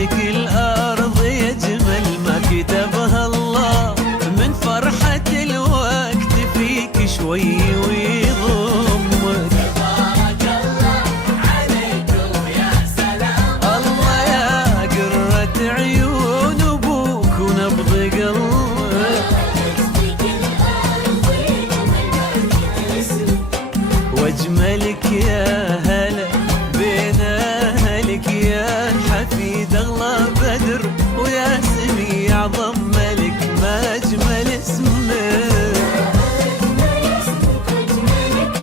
ولدك الأرض يجمل ما كتبها الله، من فرحة الوقت فيك شوي ويضمك. تبارك الله عليكم يا سلام، الله يا قرة عيون أبوك ونبض قلبك، ولدك الأرض يجمل ما كتبها الله. واجملك يا